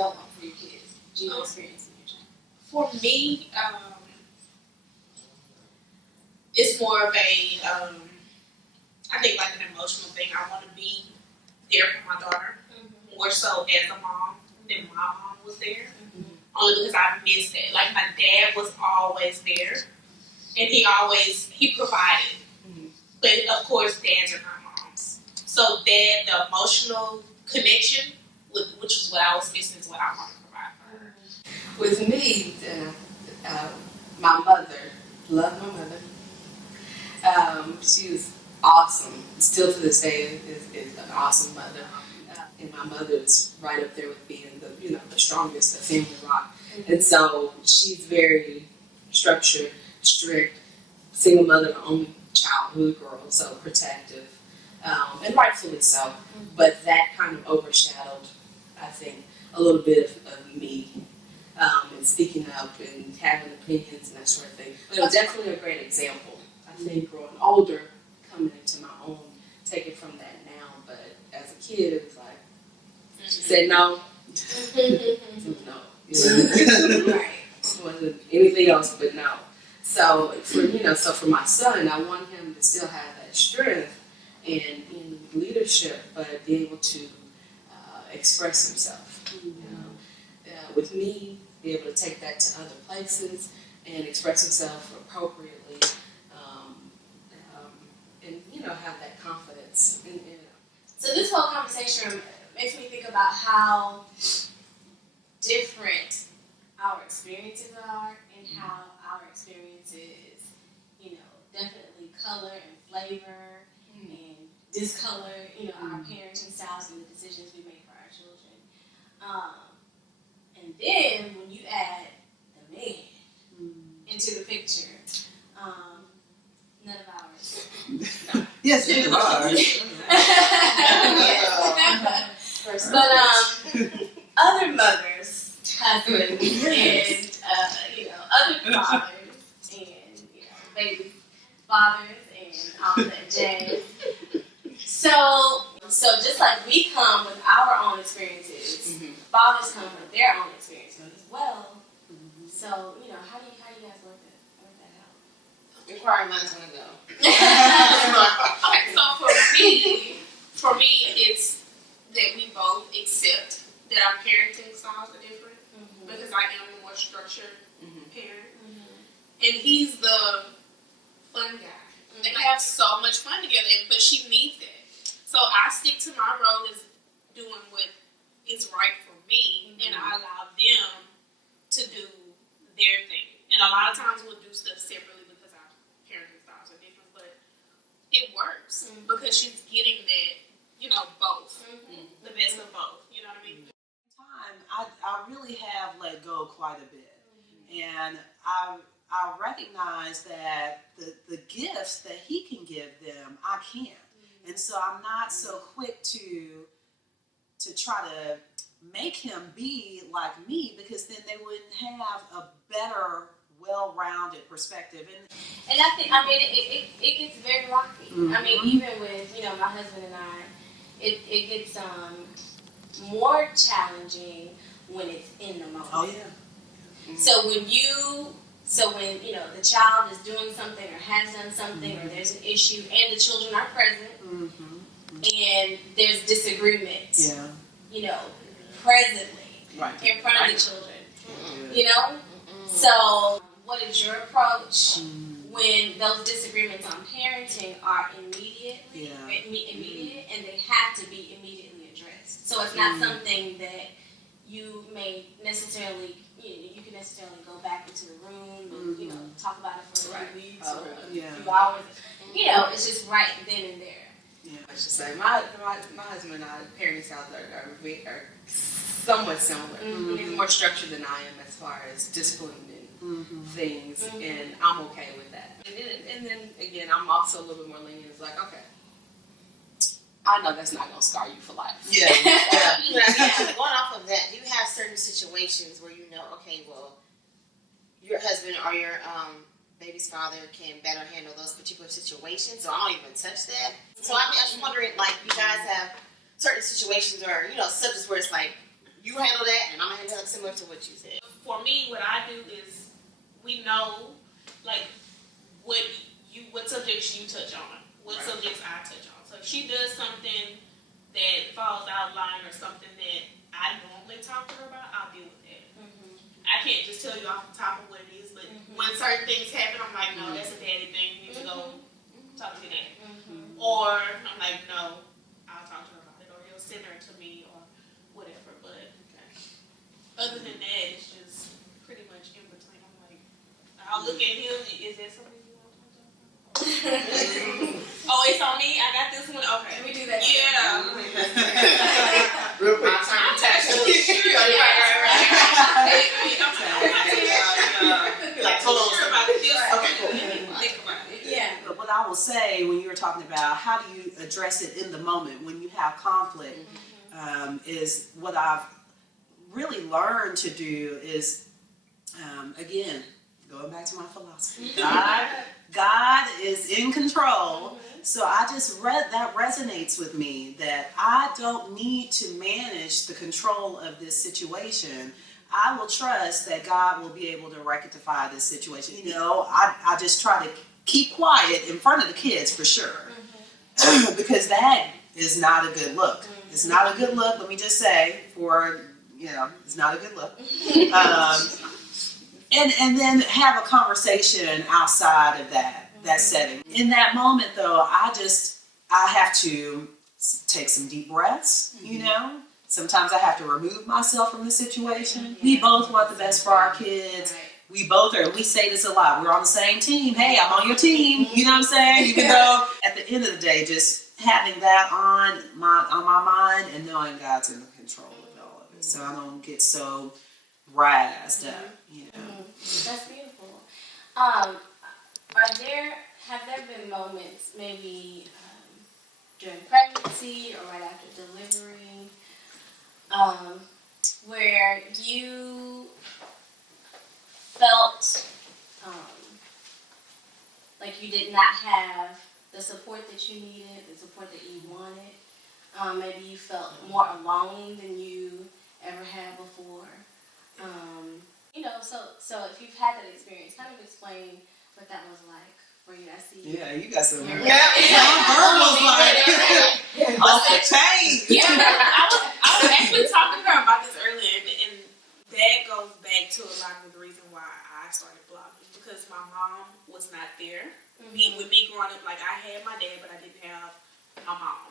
don't want for your kids? Do you experience in your child? For me, it's more of a, I think like an emotional thing. I want to be there for my daughter, more so as a mom than my mom was there. Only because I missed that. Like my dad was always there, and he provided. But of course, dads are not moms. So the emotional connection, which is what I was missing, is what I want to provide for her. With me, my mother, love my mother. She was awesome. Still to this day is an awesome mother. And my mother is right up there with being the strongest, the family rock. And so she's very structured, strict, single mother, only child, who's a girl, so protective, and rightfully so. But that kind of overshadowed, I think, a little bit of me, and speaking up and having opinions and that sort of thing. But it was definitely a great example. I think growing older, coming into my own, taking from that now. But as a kid, it was like, she said no. No. Right. It wasn't anything else but no. So for my son, I want him to still have that strength and in leadership, but be able to express himself. With me, be able to take that to other places and express himself appropriately, and have that confidence. So this whole conversation makes me think about how different our experiences are and how our experiences, definitely color and flavor and discolor, our parenting styles and the decisions we make for our children. And then when you add the man into the picture, none of ours. No. Yes, it is ours. But other mothers, husbands, and other fathers, and baby fathers, and all that jazz. So just like we come with our own experiences, fathers come with their own experiences as well. So how do you guys work that out? Inquiring minds want to go. Okay, so for me, it's that we both accept that our parenting styles are different because I am a more structured parent, and he's the fun guy. They have so much fun together, but she needs that. So I stick to my role as doing what is right for me, and I allow them to do their thing. And a lot of times we'll do stuff separately because our parenting styles are different, but it works because she's getting that, both, the best of both. You know what I mean? I really have let go quite a bit, and I recognize that the gifts that he can give them, I can't, and so I'm not so quick to try to make him be like me, because then they wouldn't have a better, well-rounded perspective. And I think, it gets very rocky. I mean, even with, my husband and I, it gets more challenging when it's in the moment. Oh, yeah. So when the child is doing something or has done something or there's an issue and the children are present and there's disagreement, presently in front of the children, So what is your approach when those disagreements on parenting are immediate and they have to be immediately addressed? So it's not something that you may necessarily, you can necessarily go back into the room and, talk about it for a few weeks or a few hours. It's just right then and there. Yeah, I should say my husband and I, parenting styles are somewhat similar. He's more structured than I am as far as discipline and things, and I'm okay with that. And then again, I'm also a little bit more lenient. It's like, okay, I know that's not going to scar you for life. Yeah. Going off of that, do you have certain situations where okay, well, your husband or your baby's father can better handle those particular situations, so I don't even touch that? So I'm just wondering, like, you guys have certain situations or, subjects where it's like, you handle that, and I'm gonna handle it similar to what you said. For me, what I do is we know like what subjects you touch on, what subjects I touch on. So if she does something that falls out of line or something that I normally talk to her about, I'll deal with that. I can't just tell you off the top of what it is, but when certain things happen, I'm like, no, that's a daddy thing. You need to go talk to your dad. Or I'm like, no, I'll talk to her about it, or he'll send her to me, or whatever. But other than that, it's just pretty much in between. I'm like, I'll look at him. Is there something you want to talk about? Oh, it's on me. I got this one. Okay, Can we do that? Yeah. Real quick. I'm Text. sure. Like, hold on. About this. Okay, cool. Think about it. Yeah. But what I will say when you were talking about how do you address it in the moment when you have conflict, is what I've really learned to do is, again, going back to my philosophy, God is in control. So I just that resonates with me that I don't need to manage the control of this situation. I will trust that God will be able to rectify this situation. You know, I just try to keep quiet in front of the kids for sure. Because that is not a good look. It's not a good look, let me just say, it's not a good look. And then have a conversation outside of that setting. In that moment though, I have to take some deep breaths, you know. Sometimes I have to remove myself from the situation. We both want the best for our kids. We both are, we say this a lot, we're on the same team. Hey, I'm on your team. You know what I'm saying? Even though at the end of the day, just having that on my mind and knowing God's in control of all of it. So I don't get so razzed up, you know. That's beautiful. Have there been moments, maybe during pregnancy or right after delivery, where you felt like you did not have the support that you needed, the support that you wanted? Maybe you felt more alone than you ever had before. So if you've had that experience, kind of explain what that was like for you. I see. Yeah, you got some. Yeah. Girls like off the chain. Yeah, I was actually talking to her about this earlier, and that goes back to a lot of the reason why I started blogging, because my mom was not there. With me growing up, like I had my dad, but I didn't have my mom.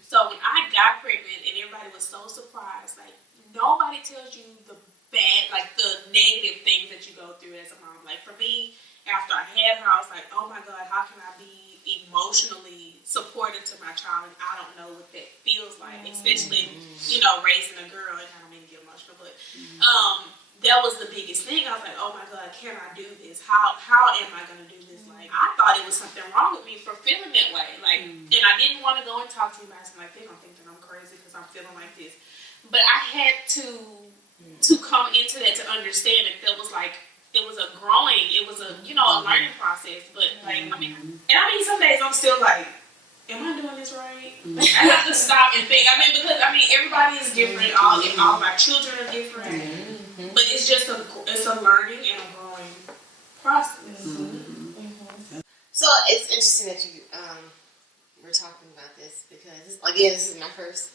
So when I got pregnant, and everybody was so surprised, like nobody tells you the bad, like the negative things that you go through as a mom. Like for me, after I had her, I was like, oh my God, how can I be emotionally supportive to my child? And I don't know what that feels like, especially, raising a girl. And I don't mean to get emotional, but that was the biggest thing. I was like, oh my God, can I do this? How am I going to do this? Like, I thought it was something wrong with me for feeling that way. Like, and I didn't want to go and talk to anybody. So like, they don't think that I'm crazy because I'm feeling like this. But I had to come into that to understand that there was like, it was a growing, it was a learning process. But like, I mean, some days I'm still like, am I doing this right? I have to stop and think. Because everybody is different. All of our children are different. But it's just a learning and a growing process. So it's interesting that you we're talking about this because again, this is my first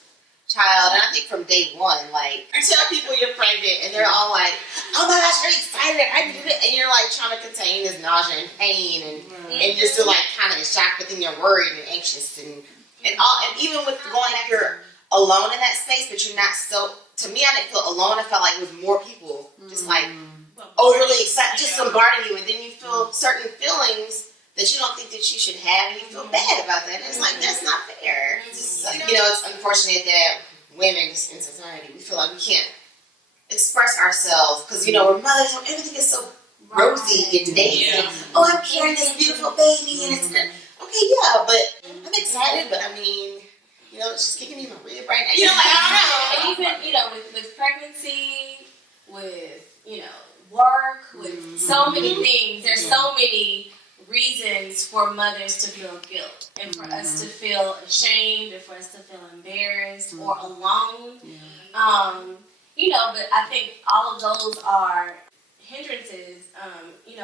child, and I think from day one, like you tell people you're pregnant, and they're all like, "Oh my gosh, are you excited? I did it!" And you're like trying to contain this nausea and pain, and you're still like kind of in shock, but then you're worried and anxious, and even with going, if you're alone in that space, but you're not so. To me, I didn't feel alone. I felt like it was more people just like overly excited, just bombarding you, and then you feel certain feelings that you don't think that you should have, and you feel bad about that. And it's like, that's not fair. It's just, it's unfortunate that women in society, we feel like we can't express ourselves because, we're mothers, and everything is so rosy and dainty. Yeah. Oh, I'm carrying this beautiful baby, and it's good. Okay, yeah, but I'm excited, but it's just kicking me in my rib right now. I don't know. And even, with pregnancy, with, work, with so many things, there's so many reasons for mothers to feel guilt and for us to feel ashamed and for us to feel embarrassed or alone. But I think all of those are hindrances,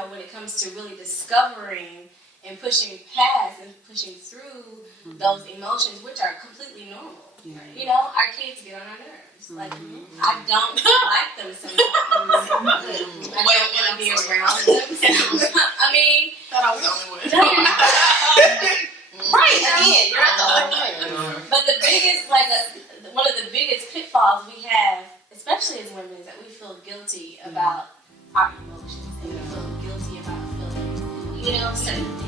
when it comes to really discovering and pushing past and pushing through those emotions, which are completely normal. Yeah. Our kids get on our nerves. Like, I don't like them sometimes. I don't want to be around them. I mean, Thought I was the only one. Right, again, you're not the only one. But the biggest, one of the biggest pitfalls we have, especially as women, is that we feel guilty about our emotions. And we feel guilty about feeling, certain things.